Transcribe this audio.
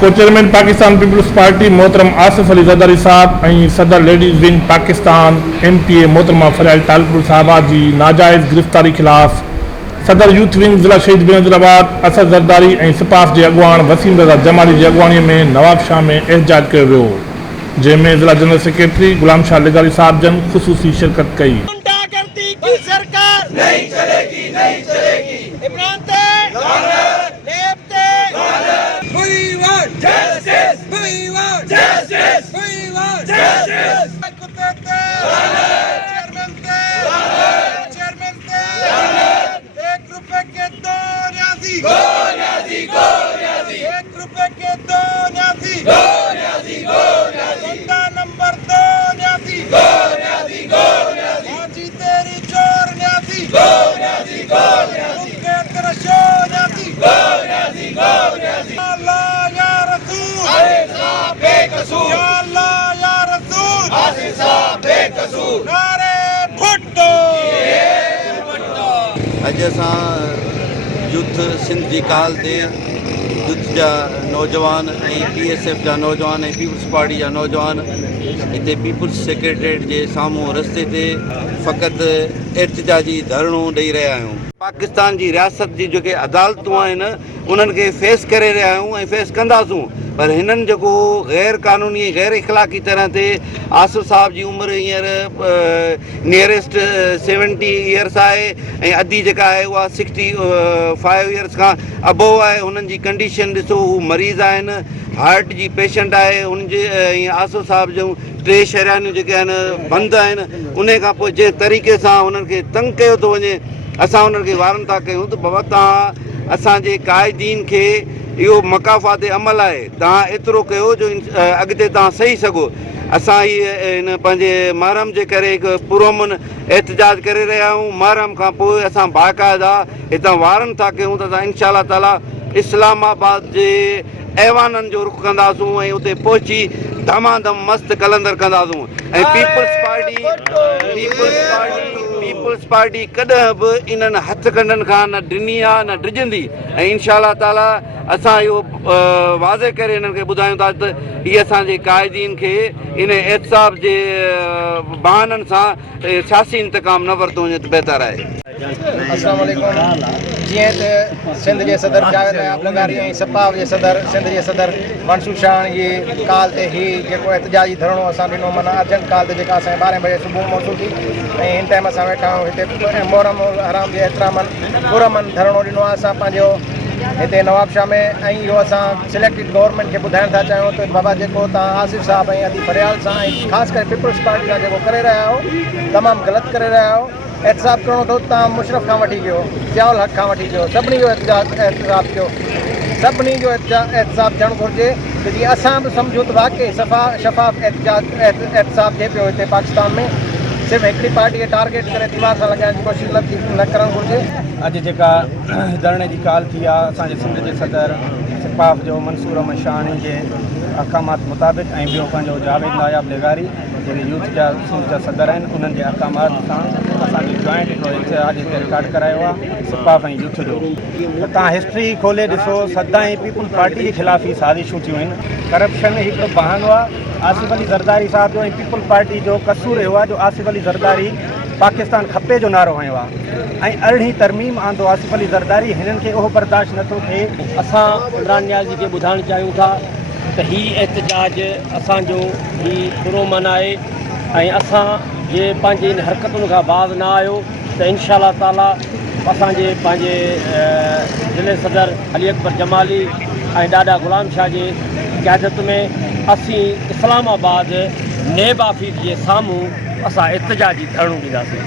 चेयरमैन Pakistan peoples party मोहतरम आसिफ अली ज़रदारी साहब और सदर लेडीज़ विंग पाकिस्तान MPA मोहतरमा फरियाल टालपुर साहबा की नाजायज़ गिरफ्तारी खिलाफ सदर यूथ विंग ज़िला शहीद बेनज़ीराबाद असद ज़रदारी और सिपास के अगवान वसीम रज़ा जमाली की अगवानी में नवाबशाह में एहतजाज किया वो, जैमें ज़िला जनरल सेक्रेटरी गुलाम शाह लिगारी साहब जन खुसूसी शिरकत कई। गुंडागर्दी की सरकार नहीं चलेगी, नहीं चलेगी। इमरान ते लेब ते we want justice, we want justice, we want justice। कुत्ते ते चेयरमैन ते ₹1 के 2 न्याजी, ₹1 के 2 न्याजी, गुंडा नंबर 2 न्याजी, हाजी तेरी चोर न्याजी, उनके तरशो न्याजी, अल्लाह या रसूल, बेकसूर, अल्लाह या रसूल, बेकसूर, नारे भुट्टो। अॼु असां यूथ सिंध जी काल ते यूथ जा नौजवान ऐं PSF जा नौजवान ऐं पीपल्स पार्टी जा नौजवान हिते पीपल्स सेक्रेटरीट जे साम्हूं रस्ते ते फ़क़ति एहतजाजी धरणो ॾेई रहिया आहियूं। पाकिस्तान जी रियासत जी जेके अदालतूं आहिनि उन्हनि खे फेस करे रहिया आहियूं ऐं फेस कंदासूं, पर हिननि जेको गैर क़ानूनी गैर इख़लाक़ी तरह ते आसिफ साहब जी उमिरि हींअर नियरेस्ट 70 ईयर्स आहे ऐं अधी जेका आहे उहा 65 ईयर्स खां अबोव आहे। हुननि जी कंडीशन ॾिसो, हू मरीज़ आहिनि, हार्ट जी पेशेंट आहे। हुनजे ऐं आसिफ साहब जूं 3 शरियानियूं जेके आहिनि बंदि आहिनि। उन खां पोइ जंहिं तरीक़े सां उन्हनि खे तंग कयो थो वञे, असां उन्हनि खे वारनि था कयूं त बाबा तव्हां असांजे क़ाइदीन खे इहो मकाफ़ात अमल आहे, तव्हां एतिरो कयो जो अॻिते तव्हां सही सघो। असां हिन पंहिंजे महरम जे करे हिकु पुरअमन एहतजाज करे रहिया आहियूं। महरम खां पोइ असां बाक़ाइदा हितां वारनि था कयूं त असां इनशा अल्लाह ताला इस्लामाबाद जे ऐवाननि जो रुख़ कंदासूं ऐं उते पहुची धमाधम मस्तु कलंदर कंदासूं। ऐं पीपल्स पार्टी कॾहिं बि इन्हनि हथ कंडनि खां न ॾिनी आहे न ॾिजंदी। ऐं इनशा अल्लाह ताला असां इहो वाज़े करे हिननि खे ॿुधायूं था त हीअ असांजे क़ाइदीन खे इन एहतसाब जे बहाननि सां सियासी इंतकाम न वरितो वञे त बहितर आहे। अस्सलाम वालेकुम। जीअं त सिंध जे सदर जावेद नायब लगारी ऐं सपाव जे सदर सिंध जे सदर मंसूर शाह जी काल ते ही जेको एहतजाजी धरणो असां ॾिनो, माना अर्जेंट काल ते जेका असांखे 12 बजे सुबुह मौसूल थी ऐं हिन टाइम असां वेठा आहियूं हिते मोहरम हराम जे एतिरामनि पुरअमन धरणो ॾिनो आहे असां पंहिंजो हिते नवाबशाह में। ऐं इहो असां सिलेक्टेड गवर्नमेंट खे ॿुधाइण था चाहियूं त बाबा जेको तव्हां आसिफ साहब ऐं अदी फरियाल सां ऐं ख़ासि करे पीपल्स पार्टी सां जेको करे रहिया आहियो, तमामु ग़लति करे रहिया आहियो। एहतसाब करिणो अथव तव्हां मुशरफ खां वठी कयो, ज़ियाउल हक़ खां वठी कयो, सभिनी जो एहतसाब कयो, सभिनी जो एहतसाब थियणु घुरिजे त जीअं असां बि सम्झूं त वाक़ई शफ़ाफ़ एहतसाब थिए पियो हिते पाकिस्तान में। सिर्फ़ु हिकिड़ी पार्टी खे टारगेट करे दीवार सां लॻाइण जी कोशिशि न करणु घुरिजे। अॼु जेका धरणे जी काल थी आहे असांजे सिंध जे सदर सिपाफ जो मंसूर अहमद शाहानी जे अहकामात मुताबिक़ ऐं ॿियो पंहिंजो जावेद नायब लेगारी जेके यूथ जा सिंध जा सदर आहिनि, उन्हनि जे अहकामात सां असांजो जॉइंट हिकिड़ो इतिहाद हिते रिकॉर्ड करायो आहे सिपाफ ऐं यूथ जो। त तव्हां हिस्ट्री खोले ॾिसो, सदाईं पीपल पार्टी जे ख़िलाफ़ ई साज़िशूं थियूं आहिनि। करप्शन हिकिड़ो बहानो आहे। आसिफ अली ज़रदारी साहब जो ऐं पीपल पार्टी जो कसूर इहो आहे जो आसिफ अली ज़रदारी पाकिस्तान खपे जो नारो हयो आहे ऐं 18वीं तरमीम आंदो आसिफ अली ज़रदारी, हिननि खे उहो बर्दाश्त नथो थिए। असां इमरान नियाज़ी खे ॿुधाइणु चाहियूं था त हीउ एहतजाज असांजो ही पुरअमन आहे ऐं असां जे पंहिंजे इन हरकतुनि खां बाज़ न आयो त इनशा अल्लाह ताला असांजे पंहिंजे ज़िले सदर अली अकबर जमाली ऐं ॾाॾा गुलाम शाह जे क़यादत में असीं इस्लामाबाद नेब ऑफिस जे साम्हूं असां एहतजाजी धरणो ॾींदासीं।